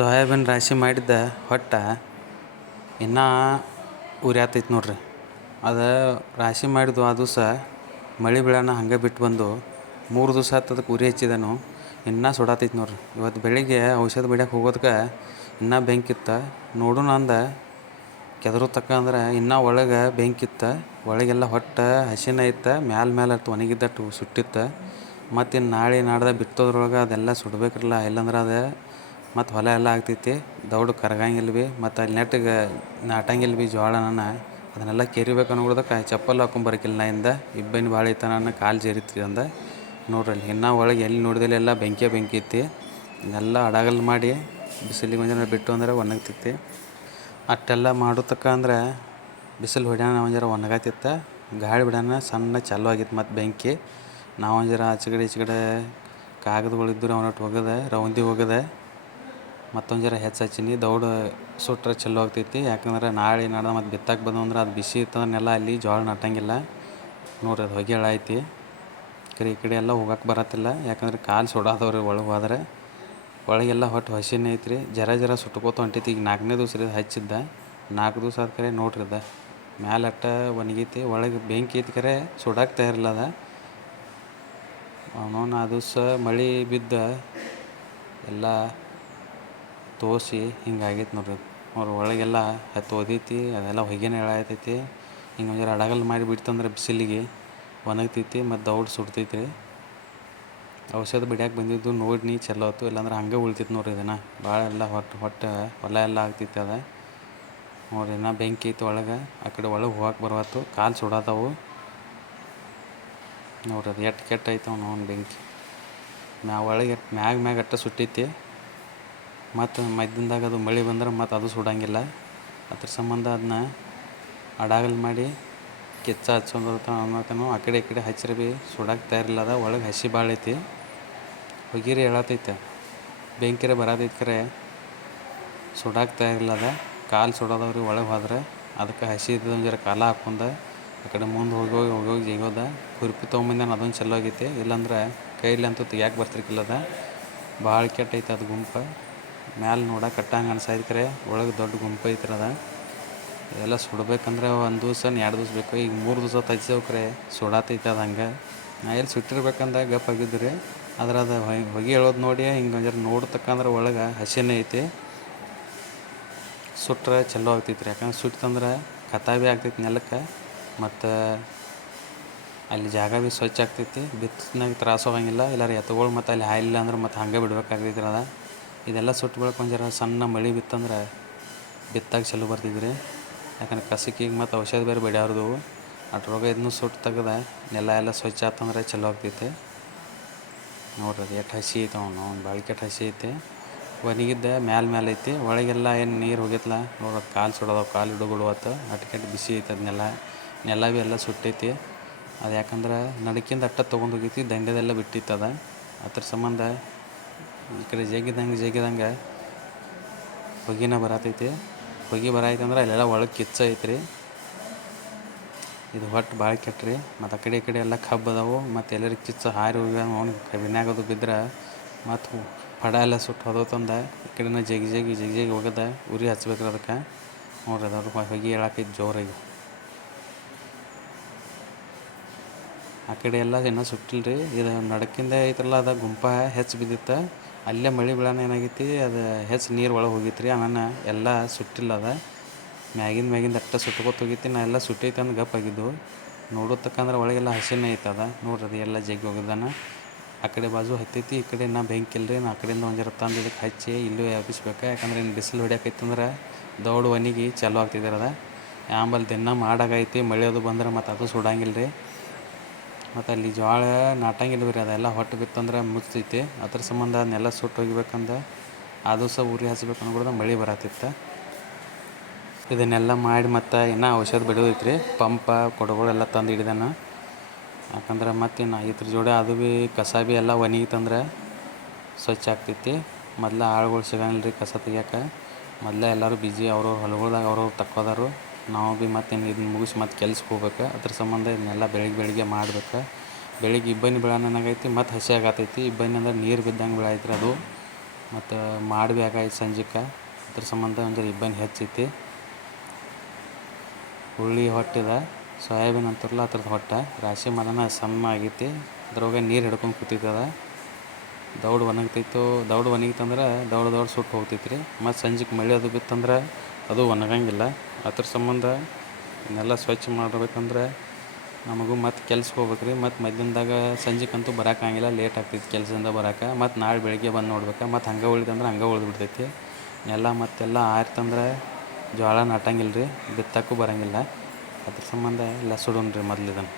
Soybean ರಾಶಿ ಮಾಡಿದ್ದ ಹೊಟ್ಟ ಇನ್ನೂ ಉರಿಯಾತೈತಿ ನೋಡ್ರಿ. ಅದು ರಾಶಿ ಮಾಡಿದ್ವು ಆ ದಿವಸ ಮಳೆ ಬೀಳೋಣ ಹಂಗೆ ಬಿಟ್ಟು ಬಂದು 3 ದಿವಸ ಆತು ಅದಕ್ಕೆ ಉರಿ ಹಚ್ಚಿದನು, ಇನ್ನೂ ಸುಡಾತೈತಿ ನೋಡ್ರಿ. ಇವತ್ತು ಬೆಳಿಗ್ಗೆ ಔಷಧ ಬಿಡಕ್ಕೆ ಹೋಗೋದಕ್ಕೆ ಇನ್ನೂ ಬೆಂಕಿತ್ತು. ನೋಡೋಣ ಅಂದ ಕೆದರು ತಕ್ಕಂದ್ರೆ ಇನ್ನೂ ಒಳಗೆ ಬೆಂಕಿತ್ತು. ಒಳಗೆಲ್ಲ ಹೊಟ್ಟೆ ಹಸಿನ ಇತ್ತು, ಮ್ಯಾಲೆ ಅತ್ತು ಒಣಗಿದ್ದಟ್ಟು ಸುಟ್ಟಿತ್ತು. ಮತ್ತು ಇನ್ನು ನಾಳೆ ನಾಡ್ದು ಬಿತ್ತೋದ್ರೊಳಗೆ ಅದೆಲ್ಲ ಸುಡ್ಬೇಕ್ರಲ್ಲ, ಇಲ್ಲಾಂದ್ರೆ ಅದು ಮತ್ತು ಹೊಲ ಎಲ್ಲ ಆಗ್ತೈತಿ, ದೌಡು ಕರಗಂಗಿಲ್ಲ ಭೀ, ಮತ್ತು ಅಲ್ಲಿ ನೆಟ್ಟಿಗೆ ನಾಟಂಗಿಲ್ಲ ಭೀ ಜೋಳನ. ಅದನ್ನೆಲ್ಲ ಕೆರಿಬೇಕು ಅನ್ನೋದಕ್ಕೆ ಚಪ್ಪಲ್ ಹಾಕೊಂಬರಕಿಲ್ಲ ನಾಯಿಂದ, ಇಬ್ಬನಿ ಭಾಳ ಐತ ನನ್ನ ಕಾಲು ಜರಿತ್ರಿ ಅಂದ. ನೋಡ್ರಿ ಅಲ್ಲಿ ಇನ್ನೂ ಒಳಗೆ ಎಲ್ಲಿ ನೋಡಿದಲ್ಲಿ ಎಲ್ಲ ಬೆಂಕಿ ಐತಿ. ಇದನ್ನೆಲ್ಲ ಅಡಗಲ್ ಮಾಡಿ ಬಿಸಿಲಿಗೆ ಒಂಜರ ಬಿಟ್ಟು ಅಂದ್ರೆ ಒಣಗ್ತೈತಿ. ಅಷ್ಟೆಲ್ಲ ಮಾಡೋತಕ್ಕ ಅಂದ್ರೆ ಬಿಸಿಲು ಹೊಡ್ಯಾನ ಒಂಜರ ಒಣಗಾತಿತ್ತು. ಗಾಳಿ ಬಿಡೋಣ ಸಣ್ಣ ಚಾಲು ಆಗಿತ್ತು ಮತ್ತು ಬೆಂಕಿ. ನಾವು ಒಂಜರ ಈಚೆ ಕಡೆ ಕಾಗದಗಳಿದ್ರು ಅವನಟ್ಟು ಒಗದೆ ರೌಂದಿ ಒಗದೆ ಮತ್ತೊಂದು ಜರ ಹೆಚ್ಚು ಹಚ್ಚೀನಿ. ದೌಡು ಸುಟ್ರೆ ಚಲೋ ಆಗ್ತೈತಿ, ಯಾಕಂದ್ರೆ ನಾಳೆ ನಾಡ್ದು ಮತ್ತು ಬಿತ್ತಕ್ಕೆ ಬಂದಂದ್ರೆ ಅದು ಬಿಸಿ ಇತ್ತಂದ್ರೆಲ್ಲ ಅಲ್ಲಿ ಜೋಳ ನಟಂಗಿಲ್ಲ. ನೋಡ್ರಿ ಅದು ಹೊಗೆ ಐತಿ. ಈ ಕಡೆ ಎಲ್ಲ ಹೋಗಕ್ಕೆ ಬರತ್ತಿಲ್ಲ, ಯಾಕಂದ್ರೆ ಕಾಲು ಸುಡಾದವ್ರಿ ಒಳಗೆ ಹೋದ್ರೆ. ಒಳಗೆಲ್ಲ ಹೊಟ್ಟು ಹಸಿನೇ ಐತ್ರಿ, ಜರ ಸುಟ್ಕೋತ ಹೊಂಟೈತಿ. ಈಗ 4ನೇ ದಿವ್ಸ ರೀ ಹಚ್ಚಿದ್ದ, 4 ದಿವಸ ಆದ ಕರೆ ನೋಡ್ರಿ ಅದ ಮ್ಯಾಲೆ ಅಟ್ಟ ಒಣಗೈತಿ, ಒಳಗೆ ಬೆಂಕಿ ಐತಿ ಕರೆ ಸುಡಕ್ಕೆ ತಯಾರಿಲ್ಲ ಅದ. ಅವನವನು ಆ ದಿವಸ ಮಳೆ ಬಿದ್ದ ಎಲ್ಲ ತೋಸಿ ಹಿಂಗಾಗೈತೆ ನೋಡ್ರಿ. ಅವ್ರ ಒಳಗೆಲ್ಲ ಹತ್ತು ಓದೈತಿ, ಅದೆಲ್ಲ ಹೊಗೆನೇ ಎಳಾಯ್ತೈತಿ. ಹಿಂಗೆ ಒಂಜರ ಅಡಗಲ್ ಮಾಡಿ ಬಿಡ್ತಂದ್ರೆ ಬಿಸಿಲಿಗೆ ಒಣಗ್ತೈತಿ ಮತ್ತು ದೌಡ್ ಸುಡ್ತೈತಿ ರೀ. ಔಷಧ ಬಿಡ್ಯಾಕೆ ಬಂದಿದ್ದು ನೋಡಿ ಚಲೋ ಆಯ್ತು, ಇಲ್ಲಾಂದ್ರೆ ಹಂಗೆ ಉಳ್ತೈತಿ ನೋಡ್ರಿ. ಇದನ್ನು ಭಾಳ ಎಲ್ಲ ಹೊಟ್ಟೆ ಹೊಲ ಎಲ್ಲ ಆಗ್ತೈತಿ ಅದ ನೋಡ್ರಿ. ಇನ್ನೂ ಬೆಂಕಿ ಐತಿ ಒಳಗೆ, ಆ ಕಡೆ ಒಳಗೆ ಹೋಗಕ್ಕೆ ಬರವತ್ತು, ಕಾಲು ಸುಡಾತಾವು ನೋಡ್ರಿ. ಅದು ಎಟ್ಟು ಕೆಟ್ಟ ಐತೆ ಅವ್ನು ಬೆಂಕಿ ಒಳಗೆ ಮ್ಯಾಗ ಅಟ್ಟ ಸುಟ್ಟೈತಿ. ಮತ್ತು ಮಧ್ಯದಾಗ ಅದು ಮಳೆ ಬಂದ್ರೆ ಮತ್ತು ಅದು ಸುಡಂಗಿಲ್ಲ. ಅದ್ರ ಸಂಬಂಧ ಅದನ್ನ ಅಡಗಲ್ ಮಾಡಿ ಕೆಚ್ಚ ಹಚ್ಚೋದನು. ಆ ಕಡೆ ಈ ಕಡೆ ಹಚ್ಚಿರ ಭೀ ಸುಡಕ್ಕೆ ತಯಾರಿಲ್ಲ ಅದ. ಒಳಗೆ ಹಸಿ ಭಾಳ ಐತಿ, ಹೊಗಿರಿ ಹೇಳತೈತೆ, ಬೆಂಕಿರ ಬರತೈತಿ ಕರೆ ಸುಡಕ್ಕೆ ತಯಾರಿಲ್ಲ ಅದ. ಕಾಲು ಸುಡೋದವ್ರಿ ಒಳಗೆ ಹೋದ್ರೆ. ಅದಕ್ಕೆ ಹಸಿ ಇದ್ದೊಂದು ಜರ ಕಾಲ ಹಾಕ್ಕೊಂಡ ಆ ಕಡೆ ಮುಂದೆ ಹೋಗೋಗಿ ಜಗೋದ. ಕುರ್ಪಿ ತೊಗೊಂಬಂದೇನು ಅದೊಂದು ಚಲೋ ಆಗೈತಿ, ಇಲ್ಲಾಂದ್ರೆ ಕೈಲಿ ಅಂತೂ ತೆಗಿಯಾಕೆ ಬರ್ತಿರ್ಕಿಲ್ಲ ಅದ. ಭಾಳ ಕೆಟ್ಟೈತೆ ಅದು ಗುಂಪು. ಮ್ಯಾಲೆ ನೋಡಕ್ಕೆ ಕಟ್ಟಂಗೆ ಅನ್ಸಾಯ್ತು ಕರೆ ಒಳಗೆ ದೊಡ್ಡ ಗುಂಪು ಐತ್ರ ಅದ. ಇದೆಲ್ಲ ಸುಡ್ಬೇಕಂದ್ರೆ 1 ದಿವಸ 2 ದಿವಸ ಬೇಕು. ಈಗ 3 ದಿವಸ ಹಚ್ಚಿದೇವು ಕರೆ ಸುಡಾತೈತೆ ಅದು ಹಂಗೆ. ನಾ ಎಲ್ಲಿ ಸುಟ್ಟಿರ್ಬೇಕಂದ ಗಪ್ಪಾಗಿದ್ದು ರೀ. ಆದ್ರೆ ಅದು ಹೊಗೆ ಹೇಳೋದು ನೋಡಿ ಹಿಂಗೆ ಒಂಜರ ನೋಡ್ತಕ್ಕಂದ್ರೆ ಒಳಗೆ ಹಸಿನೇ ಐತಿ. ಸುಟ್ರೆ ಚಲೋ ಆಗ್ತೈತಿ ರೀ, ಯಾಕಂದ್ರೆ ಸುಟ್ಟಂದ್ರೆ ಕತಾ ಭೀ ಆಗ್ತೈತಿ ನೆಲಕ್ಕೆ, ಮತ್ತು ಅಲ್ಲಿ ಜಾಗ ಭೀ ಸ್ವಚ್ಛ ಆಗ್ತೈತಿ. ಬಿತ್ತನಾಗ ತ್ರಾಸು ಹೋಗಂಗಿಲ್ಲ. ಇಲ್ಲಾರ ಎತ್ತುಗಳು ಮತ್ತು ಅಲ್ಲಿ ಹಾಯಿಲ್ಲ ಅಂದ್ರೆ ಮತ್ತು ಹಂಗೆ ಬಿಡ್ಬೇಕಾಗ್ತೈತಿ ಅದ. ಇದೆಲ್ಲ ಸುಟ್ಟು ಬೆಳಕ್ಕೆ ಒಂಜರ ಸಣ್ಣ ಮಳೆ ಬಿತ್ತಂದ್ರೆ ಬಿತ್ತಾಗ ಚಲೋ ಬರ್ತಿದ್ರಿ. ಯಾಕಂದ್ರೆ ಕಸಕ್ಕಿಗೆ ಮತ್ತು ಔಷಧ ಬೇರೆ ಬೆಳೆಯವ್ರದು. ಅಟ್ರೊಳಗೆ ಇದನ್ನು ಸುಟ್ಟು ತೆಗೆದ ನೆಲ ಎಲ್ಲ ಸ್ವಚ್ಛ ಆತಂದ್ರೆ ಚಲೋ ಆಗ್ತೈತಿ ನೋಡ್ರಿ. ಅದು ಎಷ್ಟು ಹಸಿ ಐತೆ ಅವ್ನು ಭಾಳ ಕೆಟ್ಟ ಹಸಿ ಐತಿ. ಒಣಗಿದ್ದ ಮ್ಯಾಲೆ ಐತಿ, ಒಳಗೆಲ್ಲ ಏನು ನೀರು ಹೋಗೈತಲ್ಲ ನೋಡ್ರಿ. ಕಾಲು ಸುಡೋದವು, ಕಾಲು ಹಿಡುಗುಡುವತ್ತು ಅಟ್ಕೆಟ್ಟು ಬಿಸಿ ಐತೆ ಅದು. ನೆಲ ಭೀ ಎಲ್ಲ ಸುಟ್ಟೈತಿ ಅದು. ಯಾಕಂದ್ರೆ ನಡಕಿಂದ ಅಟ್ಟ ತೊಗೊಂಡು ಹೋಗೈತಿ, ದಂಡೆದೆಲ್ಲ ಬಿಟ್ಟಿತ್ತು ಅದ. ಅದ್ರ ಸಂಬಂಧ ಈ ಕಡೆ ಜಗ್ಗಿದಂಗೆ ಹೊಗೆನ ಬರತೈತಿ. ಹೊಗೆ ಬರೈತಂದ್ರೆ ಅಲ್ಲೆಲ್ಲ ಒಳಗೆ ಕಿಚ್ಚ ಐತ್ರಿ. ಇದು ಹೊಟ್ಟು ಭಾಳ ಕೆಟ್ಟ್ರಿ. ಮತ್ತು ಆ ಕಡೆ ಎಲ್ಲ ಕಬ್ಬು ಅದಾವು, ಮತ್ತು ಎಲ್ಲರ ಕಿಚ್ಚ ಹಾರಿ ಹೋಗಿ ಅವ್ನು ಕಬ್ಬಿನಾಗದು ಬಿದ್ರೆ ಮತ್ತು ಪಡ ಎಲ್ಲ ಸುಟ್ಟು ಹೋದತಂದ. ಈ ಕಡೆನ ಜಗಿ ಹೋಗದ ಉರಿ ಹಚ್ಬೇಕ್ರಿ ಅದಕ್ಕೆ ನೋಡ್ರಿ. ಅದ್ರ ಹೊಗೆ ಹೇಳಾಕೈತಿ ಜೋರಾಗಿ. ಆ ಕಡೆ ಎಲ್ಲ ಇನ್ನೂ ಸುಟ್ಟಿಲ್ರಿ. ಇದು ನಡಕಿಂದ ಐತ್ರಲ್ಲ ಅದ ಗುಂಪ ಹೆಚ್ಚು ಬಿದ್ದಿತ್ತು. ಅಲ್ಲೇ ಮಳೆ ಬೀಳೋಣ ಏನಾಗೈತಿ, ಅದು ಹೆಚ್ಚು ನೀರು ಒಳಗೆ ಹೋಗಿತ್ತು ರೀ. ಆಮೇಲೆ ಎಲ್ಲ ಸುಟ್ಟಿಲ್ಲ ಅದ, ಮ್ಯಾಗಿಂದ ಅಟ್ಟ ಸುಟ್ಕೋತ ಹೋಗೈತಿ. ನಾ ಎಲ್ಲ ಸುಟ್ಟೈತೆ ಅಂದು ಗಪ್ಪಾಗಿದ್ದು ನೋಡೋತಕ್ಕಂದ್ರೆ ಒಳಗೆಲ್ಲ ಹಸಿನೇ ಐತದ ನೋಡ್ರಿ. ಅದು ಎಲ್ಲ ಜಗ್ಗಿ ಹೋಗಿದ್ದಾನ. ಆ ಕಡೆ ಬಾಜು ಹತ್ತೈತಿ, ಈ ಕಡೆ ನಾ ಬೆಂಕಿ ಇಲ್ರಿ. ನಾ ಆ ಕಡೆಯಿಂದ ಒಂಜರ ತಂದು ಇದಕ್ಕೆ ಹಚ್ಚಿ ಇಲ್ಲೂ ಎಬ್ಬಿಸ್ಬೇಕು. ಯಾಕಂದ್ರೆ ಇನ್ನು ಬಿಸಿಲು ಹೊಡ್ಯಾಕೈತಂದ್ರೆ ದೌಡು ಒಣಗಿ ಚಾಲು ಆಗ್ತಿದ್ದಾರೆ ಅದ. ಆಂಬಲ್ ದಿನ ಮಾಡಾಗೈತಿ, ಮಳೆ ಅದು ಬಂದ್ರೆ ಮತ್ತು ಅದು ಸುಡಂಗಿಲ್ಲ ರೀ. ಮತ್ತು ಅಲ್ಲಿ ಜೋಳ ನಾಟಂಗಿಲ್ಲ ರೀ, ಅದೆಲ್ಲ ಹೊಟ್ಟು ಬಿತ್ತಂದ್ರೆ ಮುಚ್ತೈತಿ. ಅದ್ರ ಸಂಬಂಧ ಅದನ್ನೆಲ್ಲ ಸುಟ್ಟು ಹೋಗ್ಬೇಕಂದ ಆ ದಿವಸ ಉರಿ ಹಚ್ಬೇಕು ಅನ್ಬಿಡ್ದ ಮಳೆ ಬರತ್ತಿತ್ತು. ಇದನ್ನೆಲ್ಲ ಮಾಡಿ ಮತ್ತು ಇನ್ನೂ ಔಷಧ ಬಿಡೋದೈತ್ರಿ. ಪಂಪ ಕೊಡಗಳೆಲ್ಲ ತಂದು ಹಿಡಿದಾನ. ಯಾಕಂದ್ರೆ ಮತ್ತು ಇನ್ನು ಇದ್ರ ಜೋಡಿ ಅದು ಭೀ ಕಸ ಭೀ ಎಲ್ಲ ಒಣಗಿತಂದ್ರೆ ಸ್ವಚ್ಛ ಆಗ್ತೈತಿ. ಮೊದಲು ಆಳುಗಳು ಸಿಗಂಗಿಲ್ಲ ರೀ ಕಸ ತೆಗಿಯೋಕೆ. ಮೊದಲೇ ಎಲ್ಲರೂ ಬಿಜಿ, ಅವ್ರವ್ರ ಹೊಲಗಳ್ದಾಗ ಅವ್ರವ್ರು ತಕ್ಕೋದಾರು. ನಾವು ಭೀ ಮತ್ತು ಇದನ್ನು ಮುಗಿಸಿ ಮತ್ತು ಕೆಲ್ಸಕ್ಕೆ ಹೋಗ್ಬೇಕು. ಅದ್ರ ಸಂಬಂಧ ಇದನ್ನೆಲ್ಲ ಬೆಳಿಗ್ಗೆ ಮಾಡ್ಬೇಕು. ಬೆಳಿಗ್ಗೆ ಇಬ್ಬನಿ ಬೀಳೋಣ ಏನಾಗೈತಿ ಮತ್ತು ಹಸಿ ಆಗತೈತಿ. ಇಬ್ಬನಿ ಅಂದ್ರೆ ನೀರು ಬಿದ್ದಂಗೆ ಬೀಳೈತ್ರಿ ಅದು. ಮತ್ತು ಮಾಡಿ ಭೀ ಆಗಾಯ್ತು ಸಂಜೆಗೆ. ಅದ್ರ ಸಂಬಂಧ ಒಂದು ಇಬ್ಬನಿ ಹೆಚ್ಚೈತಿ. ಹುರುಳಿ ಹೊಟ್ಟಿದ ಸೋಯಾಬೀನ್ ಅಂತಾರಲ್ಲ ಅದ್ರದ್ದು ಹೊಟ್ಟೆ ರಾಶಿ ಮರನ ಸಣ್ಣ ಆಗೈತಿ. ಅದ್ರೊಳಗೆ ನೀರು ಹಿಡ್ಕೊಂಡು ಕೂತೈತದ. ದೌಡ್ ಒಣಗ್ತೈತು. ದೌಡ್ ಒಣಗಿತಂದ್ರೆ ದೌಡ್ ಸುಟ್ಟು ಹೋಗ್ತೈತಿ ರೀ. ಮತ್ತು ಸಂಜೆಗೆ ಮಳೆ ಅದು ಬಿತ್ತಂದ್ರೆ ಅದು ಒಣಗಂಗಿಲ್ಲ. ಅದ್ರ ಸಂಬಂಧ ಇದನ್ನೆಲ್ಲ ಸ್ವಚ್ಛ ಮಾಡ್ಬೇಕಂದ್ರೆ ನಮಗೂ ಮತ್ತು ಕೆಲ್ಸಕ್ಕೆ ಹೋಗ್ಬೇಕು ರೀ. ಮತ್ತು ಮಧ್ಯಾಹ್ನದಾಗ ಸಂಜೆಗಂತೂ ಬರೋಕ್ಕಾಗಿಲ್ಲ, ಲೇಟ್ ಆಗ್ತೈತಿ ಕೆಲಸದಿಂದ ಬರೋಕೆ. ಮತ್ತು ನಾಳೆ ಬೆಳಗ್ಗೆ ಬಂದು ನೋಡ್ಬೇಕು. ಮತ್ತು ಹಂಗೆ ಉಳಿದಂದ್ರೆ ಹಂಗೆ ಉಳಿದ್ಬಿಡ್ತೈತಿ ಎಲ್ಲ. ಮತ್ತೆಲ್ಲ ಆಯ್ತಂದ್ರೆ ಜೋಳ ನಾಟಂಗಿಲ್ಲ ರೀ, ಬಿತ್ತಕ್ಕೂ ಬರೋಂಗಿಲ್ಲ. ಅದ್ರ ಸಂಬಂಧ ಎಲ್ಲ ಸುಡೋಣ ರೀ ಮೊದಲು ಇದನ್ನು.